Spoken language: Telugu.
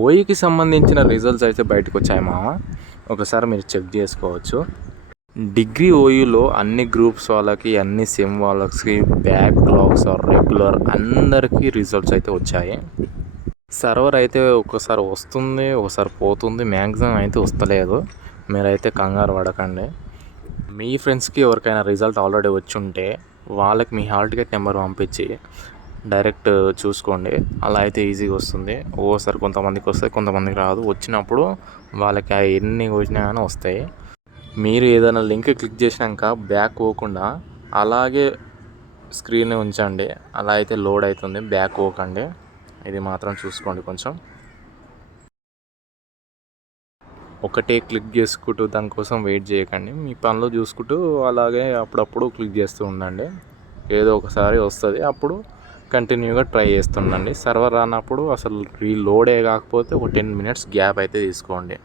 ఓఈకి సంబంధించిన రిజల్ట్స్ అయితే బయటకు వచ్చాయి మామ. ఒకసారి మీరు చెక్ చేసుకోవచ్చు. డిగ్రీ ఓయూలో అన్ని గ్రూప్స్ వాళ్ళకి, అన్ని సెమ్ వాళ్ళకి, బ్యాక్లాగ్స్ ఆర్ రెగ్యులర్ అందరికీ రిజల్ట్స్ అయితే వచ్చాయి. సర్వర్ అయితే ఒక్కోసారి వస్తుంది, ఒకసారి పోతుంది, మ్యాక్సిమం అయితే వస్తలేదు. మీరైతే కంగారు పడకండి. మీ ఫ్రెండ్స్కి ఎవరికైనా రిజల్ట్ ఆల్రెడీ వచ్చి ఉంటే వాళ్ళకి మీ హాల్ టికెట్ నెంబర్ పంపించి డైరెక్ట్ చూసుకోండి. అలా అయితే ఈజీగా వస్తుంది. ఒక్కోసారి కొంతమందికి వస్తాయి, కొంతమందికి రాదు. వచ్చినప్పుడు వాళ్ళకి ఎన్ని వచ్చినా కానీ వస్తాయి. మీరు ఏదైనా లింక్ క్లిక్ చేసినాక బ్యాక్ పోకుండా అలాగే స్క్రీన్ ఉంచండి. అలా అయితే లోడ్ అవుతుంది, బ్యాక్ పోకండి. ఇది మాత్రం చూసుకోండి. కొంచెం ఒకటే క్లిక్ చేసుకుంటూ దానికోసం వెయిట్ చేయకండి. మీ పనిలో చూసుకుంటూ అలాగే అప్పుడప్పుడు క్లిక్ చేస్తూ ఉండండి. ఏదో ఒకసారి వస్తుంది, అప్పుడు కంటిన్యూగా ట్రై చేస్తుండండి. సర్వర్ రానప్పుడు అసలు రీలోడే కాకపోతే ఒక 10 minutes గ్యాప్ అయితే తీసుకోండి.